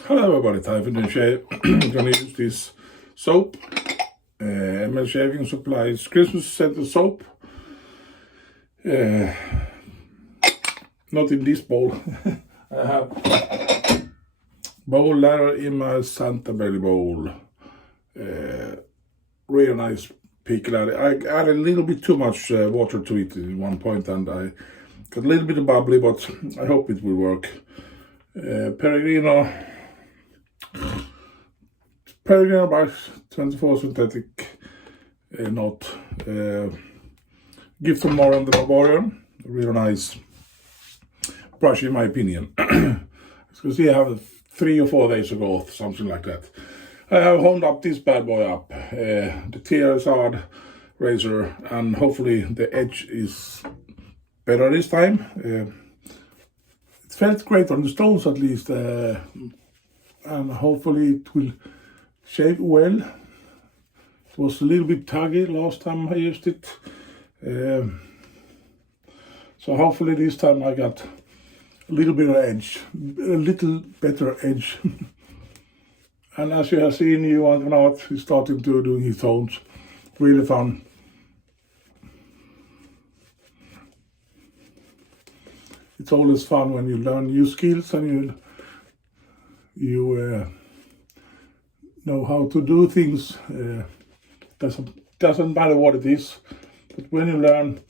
Hello everybody, time for the shave. I'm gonna use this soap. ML Shaving Supplies Christmas scented soap. Not in this bowl. I have bowl ladder in my Santa Belly bowl. Really nice peak ladder. I added a little bit too much water to it at one point and I got a little bit of bubbly, but I hope it will work. Peregrino by 24 synthetic knot. Gift from Marion the Barbarian. Really nice brush in my opinion. As you can see, I have 3 or 4 days ago, something like that. I have honed up this bad boy up, the Thiers Issard razor, and hopefully the edge is better this time. It felt great on the stones at least, and hopefully it will shave well. It was a little bit tuggy last time I used it, so hopefully this time I got a little bit of edge, a little better edge. And as you have seen, Johan Granath is starting to do his tones. Really fun. It's always fun when you learn new skills and you know how to do things. Doesn't matter what it is, but when you learn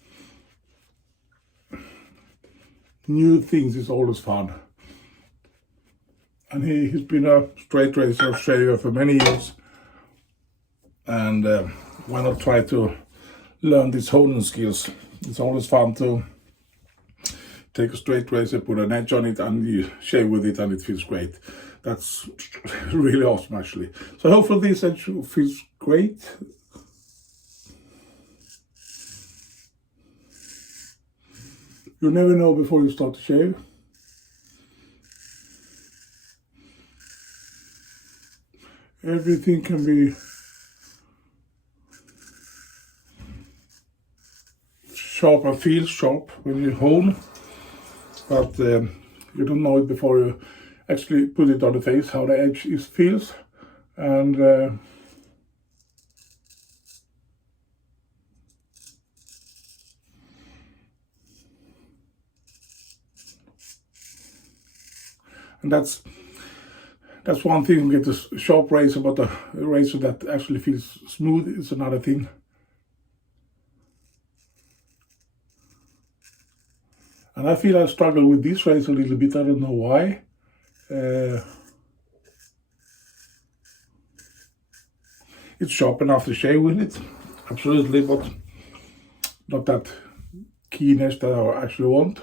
new things, it's always fun. And he's been a straight razor shaver for many years, and why not try to learn these honing skills? It's always fun to take a straight razor, put an edge on it, and you shave with it, and it feels great. That's really awesome, actually. So hopefully this edge feels great. You never know before you start to shave. Everything can be sharp and feels sharp when you hone, but you don't know it before you actually put it on the face, how the edge feels. And that's one thing. You get a sharp razor, but a razor that actually feels smooth is another thing. And I feel I struggle with this razor a little bit. I don't know why. It's sharp enough to shave with it, absolutely, but not that keenness that I actually want.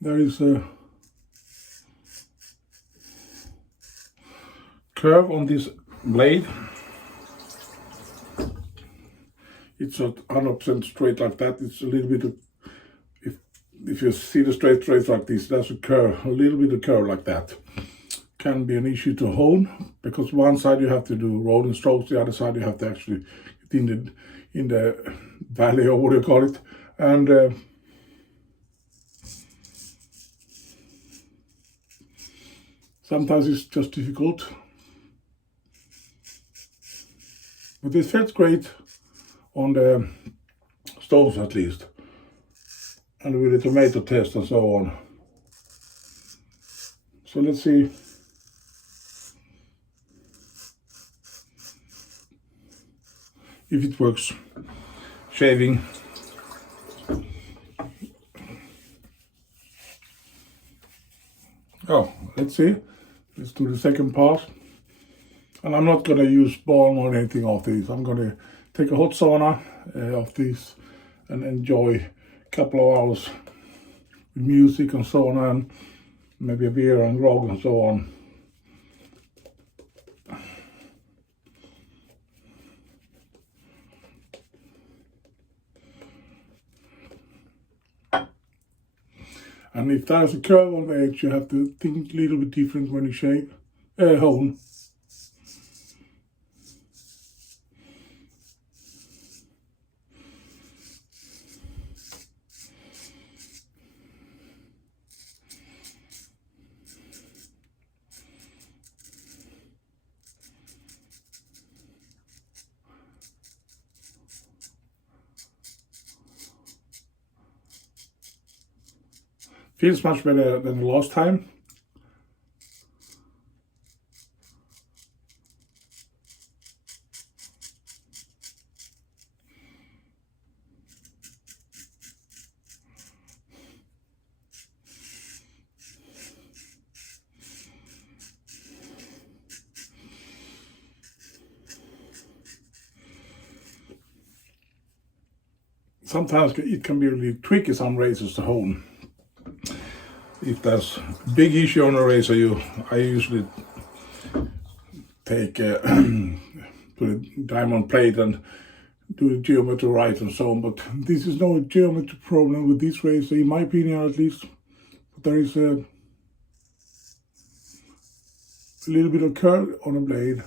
There is a curve on this blade. It's not 100% straight like that. It's a little bit of, if you see the straight razor like this, there's a curve, a little bit of curve like that. Can be an issue to hone, because one side you have to do rolling strokes, the other side you have to actually get in the valley, or what do you call it, and sometimes it's just difficult. But it felt great on the stones at least, and with the tomato test and so on. So let's see if it works shaving. Oh, let's see. Let's do the second pass. And I'm not going to use balm or anything of these. I'm going to take a hot sauna of these and enjoy a couple of hours with music and so on, and maybe a beer and grog and so on. And if there's a curve on the edge, you have to think a little bit different when you shave. hone. Feels much better than the last time. Sometimes it can be really tricky, some razors to hone. If there's a big issue on a razor, I usually take put a diamond plate and do the geometry right and so on. But this is no geometry problem with this razor, in my opinion at least. But there is a little bit of curl on the blade.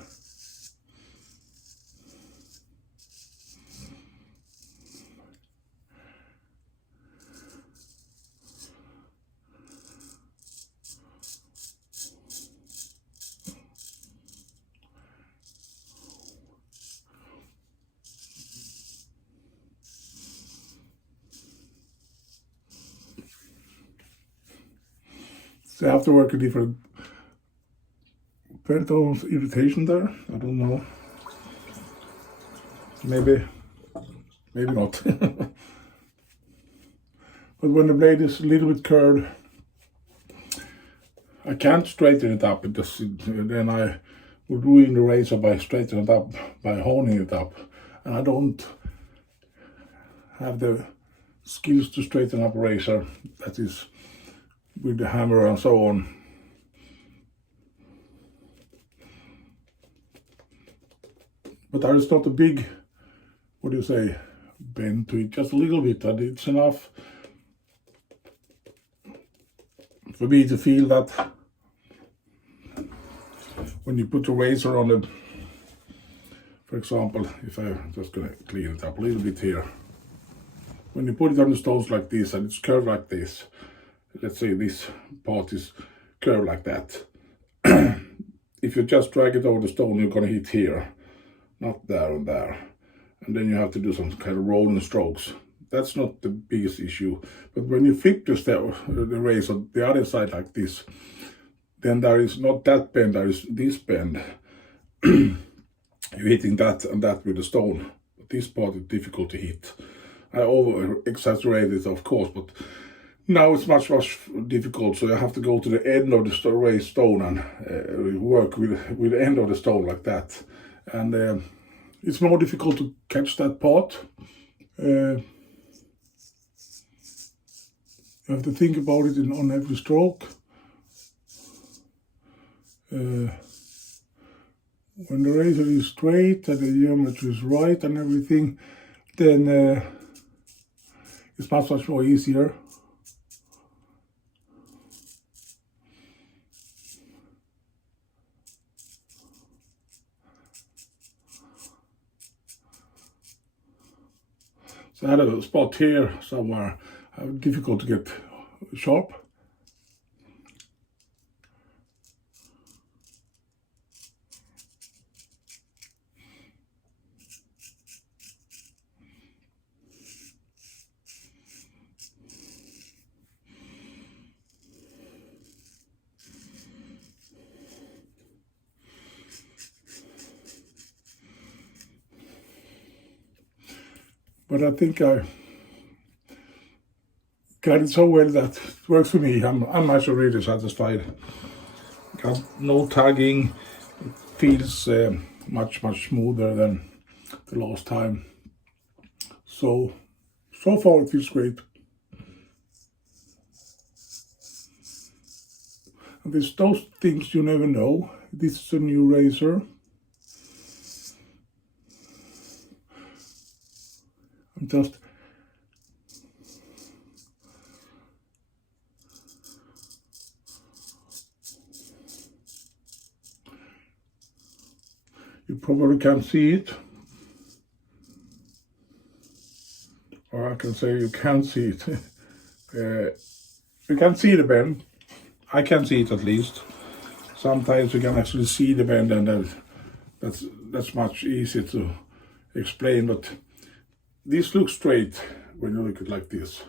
So I have to work a different Pentone's irritation there. I don't know. Maybe not. But when the blade is a little bit curved, I can't straighten it up because then I would ruin the razor by straightening it up, by honing it up. And I don't have the skills to straighten up a razor that is with the hammer and so on. But there is not a big, what do you say, bend to it, just a little bit, and it's enough for me to feel that when you put the razor on the, for example, if I'm just gonna clean it up a little bit here, when you put it on the stones like this and it's curved like this, let's say this part is curved like that, if you just drag it over the stone, you're gonna hit here, not there and there, and then you have to do some kind of rolling strokes. That's not the biggest issue. But when you flip the razor the other side like this, then there is not that bend, there is this bend. You're hitting that and that with the stone. But this part is difficult to hit. I over-exaggerate it, of course, but now it's much difficult, so I have to go to the end of the raised stone and work with the end of the stone like that. And it's more difficult to catch that part. You have to think about it on every stroke. When the razor is straight and the geometry is right and everything, then it's much more easier. So I had a spot here somewhere, difficult to get sharp. But I think I got it so well that it works for me. I'm actually really satisfied. Got no tagging. It feels much smoother than the last time. So far it feels great. And there's those things you never know. This is a new razor. I'm just You probably can't see it. Or I can say you can see it. You can see the bend. I can see it at least. Sometimes you can actually see the bend, and that's much easier to explain. But this looks straight when you look at it like this.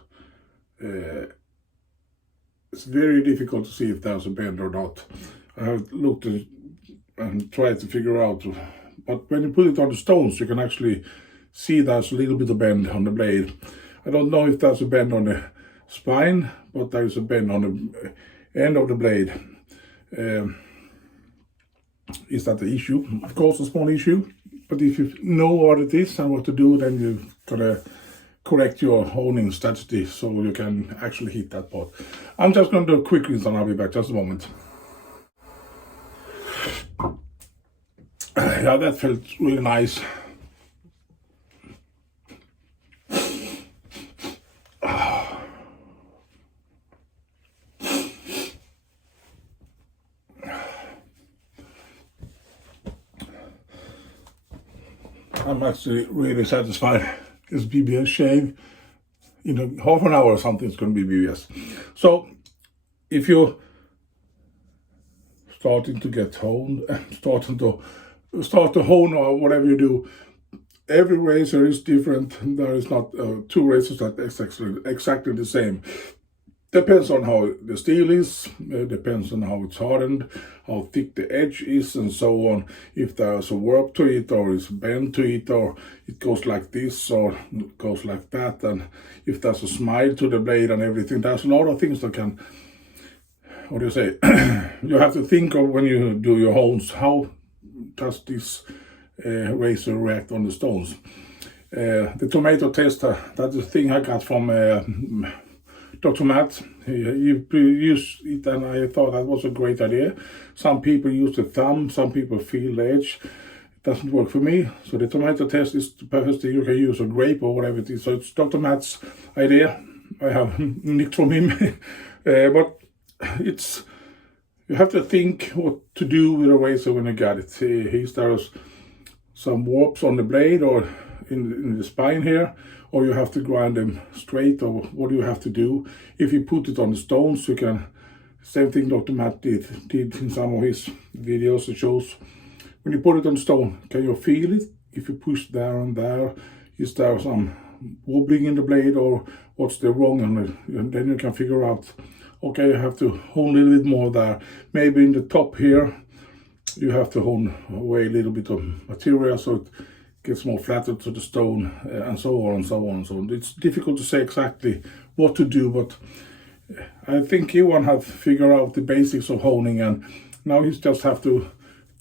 It's very difficult to see if there's a bend or not. I have looked at and tried to figure out, but when you put it on the stones, you can actually see there's a little bit of bend on the blade. I don't know if there's a bend on the spine, but there is a bend on the end of the blade. Is that the issue? Of course, a small issue, but if you know what it is and what to do, then you've got to correct your honing strategy so you can actually hit that part. I'm just going to do a quick rinse and I'll be back just a moment. Yeah, that felt really nice. I'm actually really satisfied. It's BBS shave. In half an hour or something, it's going to be BBS. So, if you're starting to get honed, start to hone or whatever you do, every razor is different. There is not two razors that are exactly the same. Depends on how the steel is, depends on how it's hardened, how thick the edge is, and so on. If there's a warp to it, or it's bent to it, or it goes like this, or it goes like that, and if there's a smile to the blade and everything, there's a lot of things that can, what do you say, you have to think of when you do your hones, how does this razor react on the stones? The tomato tester, that's the thing I got from Dr. Matt. He used it, and I thought that was a great idea. Some people use the thumb, some people feel the edge. It doesn't work for me. So the tomato test is the perfect thing you can use, a grape or whatever it is. So it's Dr. Matt's idea. I have nicked from him. But it's, you have to think what to do with a razor when you got it. There's some warps on the blade or in the spine here, or you have to grind them straight, or what do you have to do? If you put it on the stones, you can, same thing Dr. Matt did in some of his videos. It shows when you put it on stone, can you feel it? If you push there and there, is there some wobbling in the blade, or what's the wrong on it? And then you can figure out, okay, you have to hone a little bit more there. Maybe in the top here, you have to hone away a little bit of material so it gets more flattered to the stone, and so on and so on and so on. It's difficult to say exactly what to do, but I think Johan have figured out the basics of honing, and now he just have to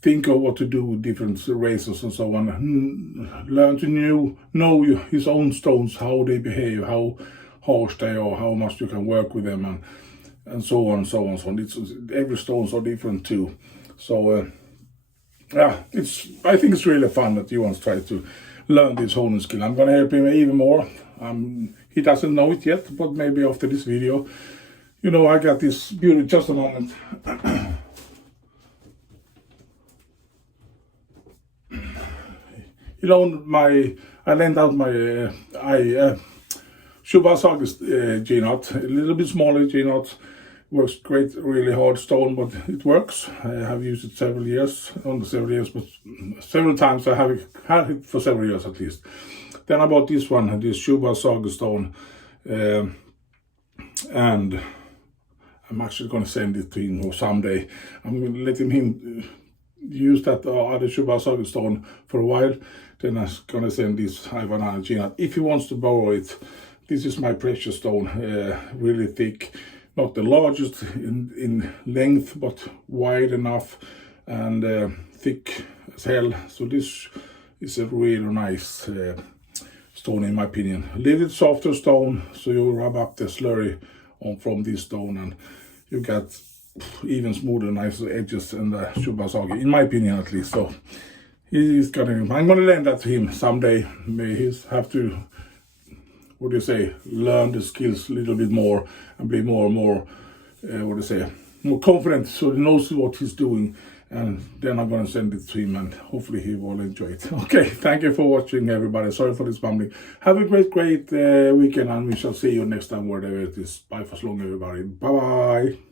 think of what to do with different razors and so on. Learn to know his own stones, how they behave, how harsh they are, how much you can work with them, and so on and so on and so on. Every stones are different too. So yeah, I think it's really fun that Johan's tried to learn this honing skill. I'm gonna help him even more. He doesn't know it yet, but maybe after this video. You know, I got this beauty, just a moment. You know, I lent out my Shave&Butcher G-knot, a little bit smaller G-knot. Works great, really hard stone, but it works. I have used it several years, but several times. I have had it for several years at least. Then I bought this one, this Shave&Butcher stone, and I'm actually going to send it to him someday. I'm going to let him use that other Shave&Butcher stone for a while. Then I'm going to send this Ivan G-knot if he wants to borrow it. This is my precious stone, really thick. Not the largest in length, but wide enough and thick as hell. So this is a really nice stone in my opinion. A little bit softer stone, so you rub up the slurry from this stone and you get even smoother, nicer edges in the Shave&Butcher, in my opinion at least. So he's got him. I'm gonna lend that to him someday. May he have to, what do you say, learn the skills a little bit more and be more and more, what do you say, more confident, so he knows what he's doing. And then I'm going to send it to him, and hopefully he will enjoy it. Okay, thank you for watching, everybody. Sorry for this bumbling. Have a great weekend, and we shall see you next time, wherever it is. Bye for so long, everybody. Bye-bye.